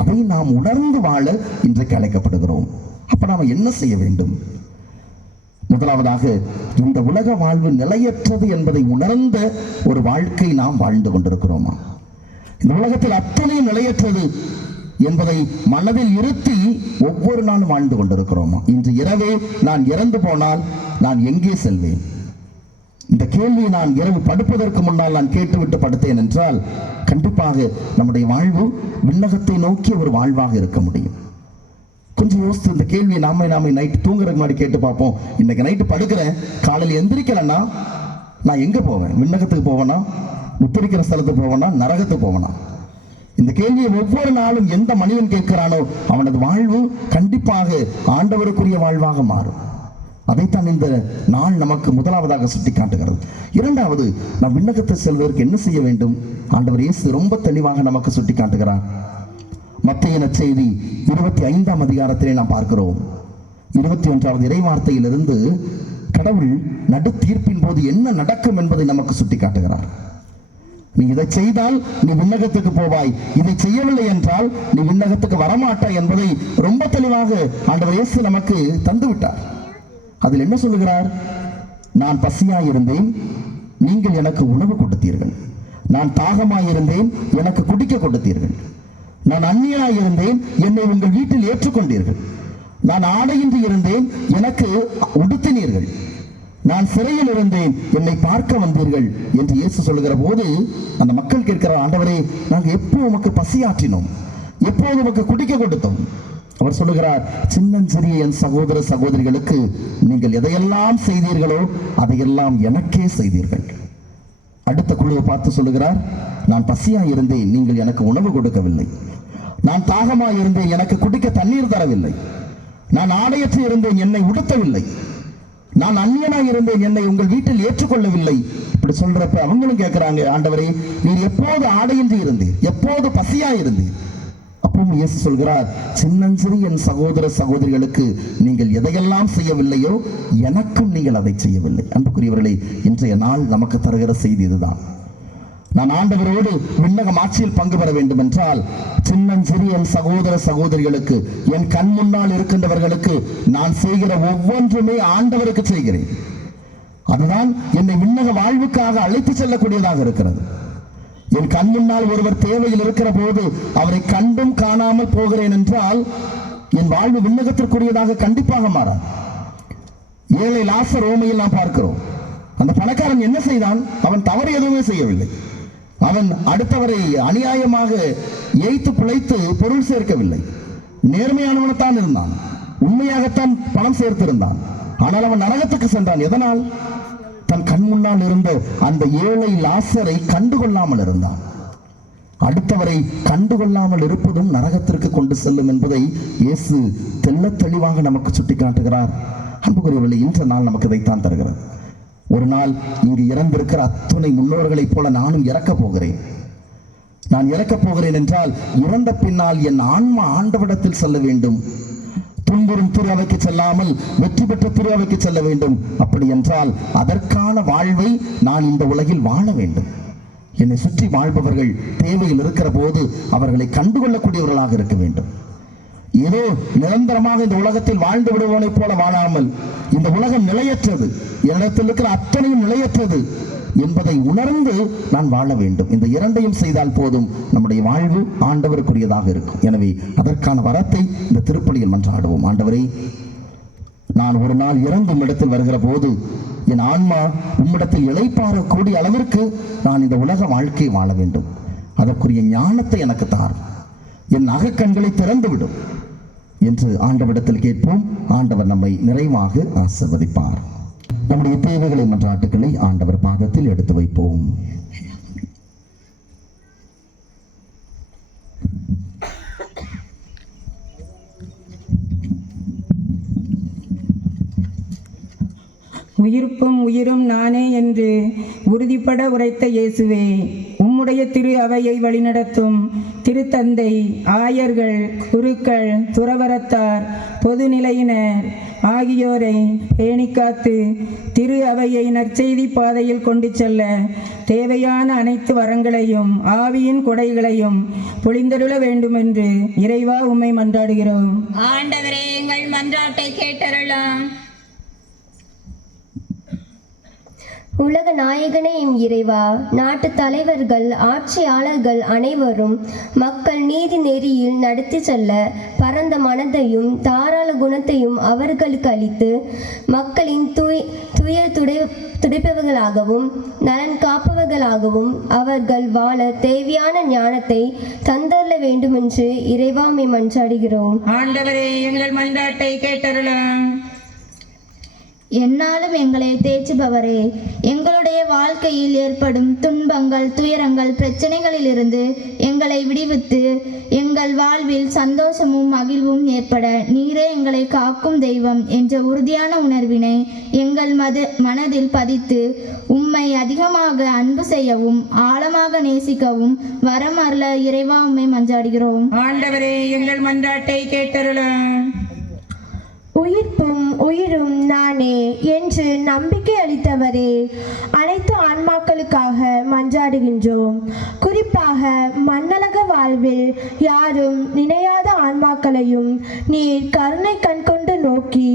அதை நாம் உணர்ந்து வாழ இன்றைக்கு அழைக்கப்படுகிறோம். அப்ப நாம் என்ன செய்ய வேண்டும்? முதலாவதாக, இந்த உலக வாழ்வு நிலையற்றது என்பதை உணர்ந்த ஒரு வாழ்க்கை நாம் வாழ்ந்து கொண்டிருக்கிறோமா? இந்த உலகத்தில் அத்தனையும் நிலையற்றது என்பதை மனதில் இருத்தி ஒவ்வொரு நாளும் வாழ்ந்து கொண்டிருக்கிறோமா? இன்று இரவே நான் இறந்து போனால் நான் எங்கே செல்வேன்? இந்த கேள்வியை நான் இரவு படுப்பதற்கு முன்னால் நான் கேட்டுவிட்டு படுத்தேன் என்றால் கண்டிப்பாக நம்முடைய வாழ்வு விண்ணகத்தை நோக்கிய ஒரு வாழ்வாக இருக்க முடியும். கொஞ்சம் யோசித்து இந்த கேள்வியை நாம நைட்டு தூங்குறதுக்கு முன்னாடி கேட்டு பார்ப்போம். இன்னைக்கு நைட்டு படுக்கிறேன், காலையில் எந்திரிக்கலன்னா நான் எங்க போவேன்? விண்ணகத்துக்கு போவேனா, உத்தரிக்கிற ஸ்தலத்துக்கு போவேனா, நரகத்துக்கு போவேனா? இந்த கேள்வியை ஒவ்வொரு நாளும் எந்த மனிதன் கேட்கிறானோ அவனது வாழ்வு கண்டிப்பாக ஆண்டவருக்குரிய வாழ்வாக மாறும். அதைத்தான் இந்த நாள் நமக்கு முதலாவதாக சுட்டி காட்டுகிறது. இரண்டாவது, நாம் விண்ணகத்தை செல்வதற்கு என்ன செய்ய வேண்டும்? ஆண்டவர் இயேசு ரொம்ப தெளிவாக நமக்கு சுட்டி காட்டுகிறார். மத்தேயு நற்செய்தி 25ஆம் அதிகாரத்திலே நாம் பார்க்கிறோம். 21வது இறைவார்த்தையிலிருந்து கடவுள் நடு தீர்ப்பின் போது என்ன நடக்கும் என்பதை நமக்கு சுட்டி காட்டுகிறார். நீ இதை செய்தால் நீ விண்ணகத்துக்கு போவாய், இதை செய்யவில்லை என்றால் நீ விண்ணகத்துக்கு வரமாட்டாய் என்பதை ரொம்ப தெளிவாக ஆண்டவர் இயேசு நமக்கு தந்துவிட்டார். அதில் என்ன சொல்லுகிறார்? நான் பசியாயிருந்தேன், நீங்கள் எனக்கு உணவு கொடுத்தீர்கள். நான் தாகமாயிருந்தேன், எனக்கு குடிக்க கொடுத்தீர்கள். நான் அந்நியனாயிருந்தேன், என்னை உங்கள் வீட்டில் ஏற்றுக்கொண்டீர்கள். நான் ஆடையின்றி இருந்தேன், எனக்கு உடுத்தினீர்கள். நான் சிறையில் இருந்தேன், என்னை பார்க்க வந்தீர்கள் என்று இயேசு சொல்லுகிற போது அந்த மக்கள் கேட்கிற, ஆண்டவரே, நாங்கள் எப்போ உமக்கு பசியாற்றினோம்? எப்போது உமக்கு குடிக்க கொடுத்தோம்? அவர் சொல்லுகிறார், சின்னஞ்சிறிய என் சகோதர சகோதரிகளுக்கு நீங்கள் எதையெல்லாம் செய்தீர்களோ அதையெல்லாம் எனக்கே செய்தீர்கள். அடுத்த குழுவை பார்த்து சொல்லுகிறார், நான் பசியாய் இருந்தேன், நீங்கள் எனக்கு உணவு கொடுக்கவில்லை. நான் தாகமாய் இருந்தேன், எனக்கு குடிக்க தண்ணீர் தரவில்லை. நான் ஆடையற்று இருந்தேன், என்னை உடுத்தவில்லை. நான் அந்நியனாய் இருந்தேன், என்னை உங்கள் வீட்டில் ஏற்றுக்கொள்ளவில்லை. இப்படி சொல்றப்ப அவங்களும் கேட்கிறாங்க, ஆண்டவரே, நீர் எப்போது ஆடையின்றி இருந்தீர்? எப்போது பசியாய் இருந்தீர்? அப்பவும் இயேசு சொல்கிறார், சின்னஞ்சிறு என் சகோதர சகோதரிகளுக்கு நீங்கள் எதையெல்லாம் செய்யவில்லையோ எனக்கும் நீங்கள் அதை செய்யவில்லை. அன்புக்குரியவர்களே, இன்றைய நாள் நமக்கு தருகிற செய்தி இதுதான். நான் ஆண்டவரோடு விண்ணக ஆட்சியில் பங்கு பெற வேண்டும் என்றால் சின்னஞ்சிறு என் சகோதர சகோதரிகளுக்கு, என் கண் முன்னால் இருக்கின்றவர்களுக்கு நான் செய்கிற ஒவ்வொன்றுமே ஆண்டவருக்கு செய்கிறேன். அதுதான் என்னை விண்ணக வாழ்வுக்காக அழைத்து செல்லக்கூடியதாக இருக்கிறது. என் கண் முன்னால் ஒருவர் தேவையில் இருக்கிற போது அவரை கண்டும் காணாமல் போகிறேன் என்றால் என் வாழ்வு விண்ணகத்திற்குரியதாக கண்டிப்பாக மாறாது. ஏழை லாசர் ரோமையில் நாம் பார்க்கிறோம். அந்த பணக்காரன் என்ன செய்தான்? அவன் தவறு எதுவுமே செய்யவில்லை. அவன் அடுத்தவரை அநியாயமாக ஏய்த்து பிழைத்து பொருள் சேர்க்கவில்லை. நேர்மையானவனத்தான் இருந்தான், உண்மையாகத்தான் பணம் சேர்த்திருந்தான். ஆனால் அவன் நரகத்துக்கு சென்றான். எதனால்? தன் கண் முன்னால் இருந்த அந்த ஏழை லாசரை கண்டுகொள்ளாமல் இருந்தான். அடுத்தவரை கண்டுகொள்ளாமல் இருப்பதும் நரகத்திற்கு கொண்டு செல்லும் என்பதை இயேசு தெள்ள தெளிவாக நமக்கு சுட்டி காட்டுகிறார். அன்புக்குரியவர்களே, இன்ற நாள் நமக்கு இதைத்தான் தருகிறது. ஒரு நாள் இங்கு இறந்திருக்கிற அத்துணை முன்னோர்களைப் போல நானும் இறக்கப் போகிறேன். நான் இறக்கப் போகிறேன் என்றால் இறந்த பின்னால் என் ஆன்மா ஆண்டவரிடத்தில் செல்ல வேண்டும். துன்புறும் திரு அவைக்கு செல்லாமல் வெற்றி பெற்ற திரு அவைக்கு செல்ல வேண்டும். அப்படி என்றால் அதற்கான வாழ்வை நான் இந்த உலகில் வாழ வேண்டும். என்னை சுற்றி வாழ்பவர்கள் தேவையில் இருக்கிற போது அவர்களை கண்டுகொள்ளக்கூடியவர்களாக இருக்க வேண்டும். ஏதோ நிரந்தரமாக இந்த உலகத்தில் வாழ்ந்து விடுவோனைப் போல வாழாமல், இந்த உலகம் நிலையற்றது, என்னிடத்தில் இருக்கிற அத்தனையும் நிலையற்றது என்பதை உணர்ந்து நான் வாழ வேண்டும். இந்த இரண்டையும் செய்தால் போதும், நம்முடைய வாழ்வு ஆண்டவருக்குரியதாக இருக்கும். எனவே அதற்கான வரத்தை இந்த திருப்பலியில் மன்றாடுவோம். ஆண்டவரே, நான் ஒரு நாள் இறந்து உம்மிடத்தில் வருகிற போது என் ஆன்மா உம்மிடத்தில் இளைப்பாறக்கூடிய அளவிற்கு நான் இந்த உலக வாழ்க்கையை வாழ வேண்டும். அதற்குரிய ஞானத்தை எனக்கு தார், என் அகக்கண்களை திறந்துவிடும் என்று ஆண்டவரிடத்தில் கேட்போம். ஆண்டவர் நம்மை நிறைவாக ஆசீர்வதிப்பார். நம்முடைய தேவைகளை மன்றாட்டுக்களை ஆண்டவர் பாதத்தில் எடுத்து வைப்போம். உயிர்ப்பும் உயிரும் நானே என்று உறுதிப்பட உரைத்த இயேசுவே, உம்முடைய திரு அவையை வழிநடத்தும் திருத்தந்தை, ஆயர்கள், குருக்கள், துறவரத்தார், பொதுநிலையினர் ஆகியோரை பேணிக்காத்து திரு அவையை நற்செய்தி பாதையில் கொண்டு செல்ல தேவையான அனைத்து வரங்களையும் ஆவியின் கொடைகளையும் பொழிந்தருள வேண்டுமென்று இறைவா உம்மை மன்றாடுகிறோம். ஆண்டவரே, எங்கள் மன்றாட்டை கேட்டருளும். உலக நாயகனே எம் இறைவா, நாட்டு தலைவர்கள், ஆட்சியாளர்கள் அனைவரும் மக்கள் நீதி நெறியில் நடத்தி செல்ல பரந்த மனதையும் தாராள குணத்தையும் அவர்களுக்கு அளித்து மக்களின் துயர் துடைப்பவர்களாகவும் நலன் காப்பவர்களாகவும் அவர்கள் வாழ தேவையான ஞானத்தை தந்தருள வேண்டுமென்று இறைவாமை மன்றாடுகிறோம். ஆண்டவரே, எங்கள் மன்றாட்டை கேட்டருளும். என்னாலும் எங்களை தேற்றுபவரே, எங்களுடைய வாழ்க்கையில் ஏற்படும் துன்பங்கள், துயரங்கள், பிரச்சனைகளிலிருந்து எங்களை விடுவித்து எங்கள் வாழ்வில் சந்தோஷமும் மகிழ்வும் ஏற்பட நீரே எங்களை காக்கும் தெய்வம் என்ற உறுதியான உணர்வினை எங்கள் மனதில் பதித்து உம்மை அதிகமாக அன்பு செய்யவும் ஆழமாக நேசிக்கவும் வரம் அருள இறைவா உம்மை மன்றாடுகிறோம். ஆண்டவரே, எங்கள் மன்றாட்டை கேட்டருளும். உயிர்ப்பும் உயிரும் நானே என்று நம்பிக்கை அளித்தவரே, அனைத்து ஆன்மாக்களுக்காக மன்றாடுகின்றோம். குறிப்பாக மண்ணலக வாழ்வில் யாரும் நினையாத ஆன்மாக்களையும் நீர் கருணை கண்கொண்டு நோக்கி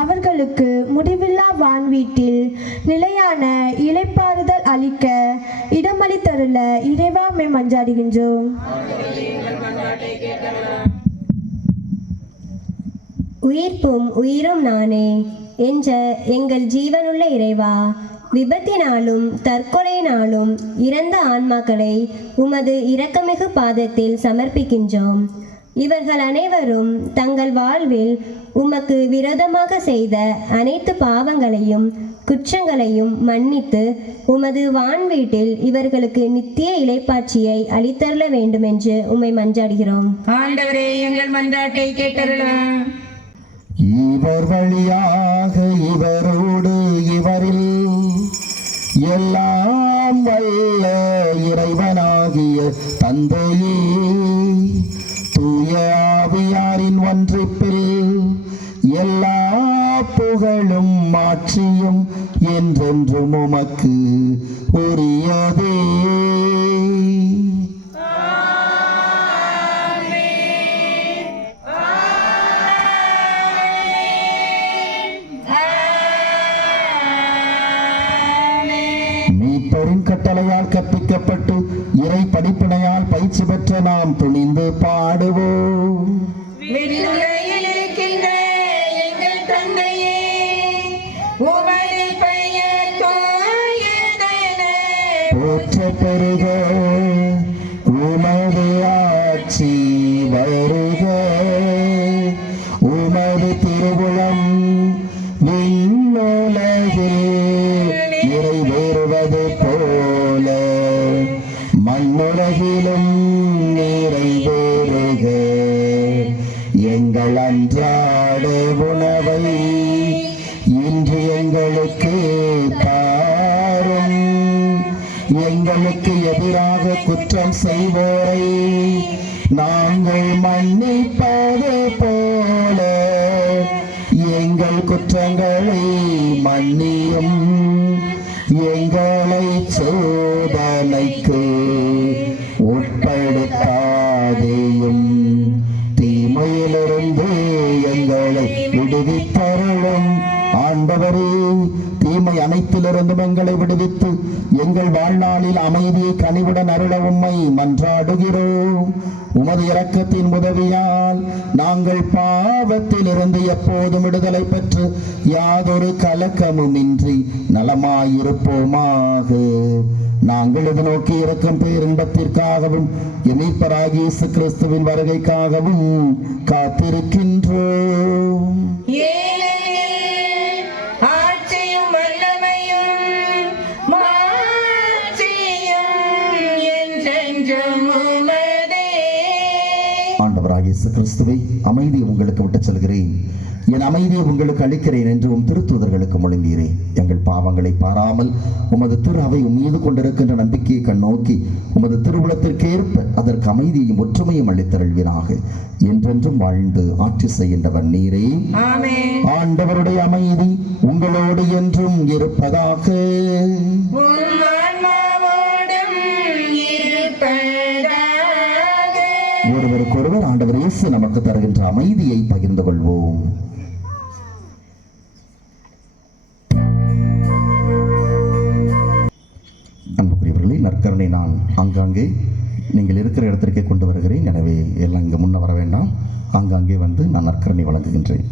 அவர்களுக்கு முடிவில்லா வான்வீட்டில் நிலையான இளைப்பாறுதல் அளிக்க இடமளித்தருள இறைவாமை மன்றாடுகின்றோம். உயிர்ப்பும் உயிரும் நானே என்ற எங்கள் ஜீவனுள்ள இறைவா, விபத்தினாலும் தற்கொலையினாலும் இறந்த ஆன்மாக்களை உமது இரக்கமிகு பாதத்தில் சமர்ப்பிக்கின்றோம். இவர்கள் அனைவரும் தங்கள் வாழ்வில் உமக்கு விரோதமாக செய்த அனைத்து பாவங்களையும் குற்றங்களையும் மன்னித்து உமது வான்வீட்டில் இவர்களுக்கு நித்திய இளைப்பாட்சியை அளித்தருள வேண்டுமென்று உம்மை மன்றாடுகிறோம். ஆண்டவரே, எங்கள் மன்றாட்டை கேட்டருளும். இவர் வழியாக இவரோடு இவரில் எல்லாம் வல்ல இறைவனாகிய தந்தையே, தூய ஆவியாரின் ஒன்றிப்பில் எல்லா புகழும் மாட்சியும் என்றென்றும் உமக்கு உரியதே. கட்டளையால் கற்பிக்கப்பட்டு இறை படிப்பினையால் பயிற்சி பெற்ற நாம் துணிந்து பாடுவோம். விண்ணுலகில் இருக்கின்ற எங்கள் தந்தையே, உமது பெயர் தூயதென போற்றப் பெறுக. உமது ஆட்சி வருக. உமது திருவுளம் விண்ணுலகில் நிறைவேறுவது போல மண்ணுலகிலும் நிறைவேறுக. எங்கள் அன்றாட உணவை இன்று எங்களுக்கு தாரும். எங்களுக்கு எதிராக குற்றம் செய்வோரை நாங்கள் மன்னிப்பது போல எங்கள் குற்றங்களை மன்னியும். எங்களை சோதனைக்கு உட்படுத்தாதேயும், தீமையிலிருந்து எங்களை விடுவித்தருளும். ஆண்டவரே, தீமை அனைத்திலிருந்தும் எங்களை விடுவித்து எங்கள் வாழ்நாளில் அமைதியை கனிவுடன் அருள உம்மை மன்றாடுகிறோம். உமது இரக்கத்தின் உதவியால் நாங்கள் பாவத்தில் இருந்து எப்போதும் விடுதலை பெற்று யாதொரு கலக்கமுமின்றி நலமாயிருப்போமாக. நாங்கள் இது நோக்கி இருக்கும் பேரின்பத்திற்காகவும் மீட்பராகிய இயேசு கிறிஸ்துவின் வருகைக்காகவும் காத்திருக்கின்றோம். ஆண்டவராகிய இயேசு கிறிஸ்துவை அமைதியை உங்களுக்கு விட்டுச் செல்கிறேன். என் அமைதியை உங்களுக்கு அளிக்கிறேன் என்று உம் திருத்தூதர்களுக்கு மொழிந்தீரே. எங்கள் பாவங்களை பாராமல் உமது திரு அவை மீது கொண்டிருக்கின்ற நம்பிக்கையை கண்ணோக்கி உமது திருவுளத்திற்கேற்ப அதற்கு அமைதியையும் ஒற்றுமையும் அளித்தருள்வீராக. என்றென்றும் வாழ்ந்து ஆட்சி செய்கின்றவர் நீரே. ஆமென். ஆண்டவருடைய அமைதி உங்களோடு என்றும் இருப்பதாக. உம் ஆன்மாவோடும் இருப்பதாக. ஒருவருக்கொருவர் ஆண்டவர் இயேசு நமக்கு தருகின்ற அமைதியை பகிர்ந்து கொள்வோம். அன்புக்குரியவர்களே, நற்கருணை நான் ஆங்காங்கே நீங்கள் இருக்கிற இடத்திற்கே கொண்டு வருகிறேன். எனவே எல்லாம் இங்கே முன்ன வர வேண்டாம். ஆங்காங்கே வந்து நான் நற்கருணை வழங்குகின்றேன்.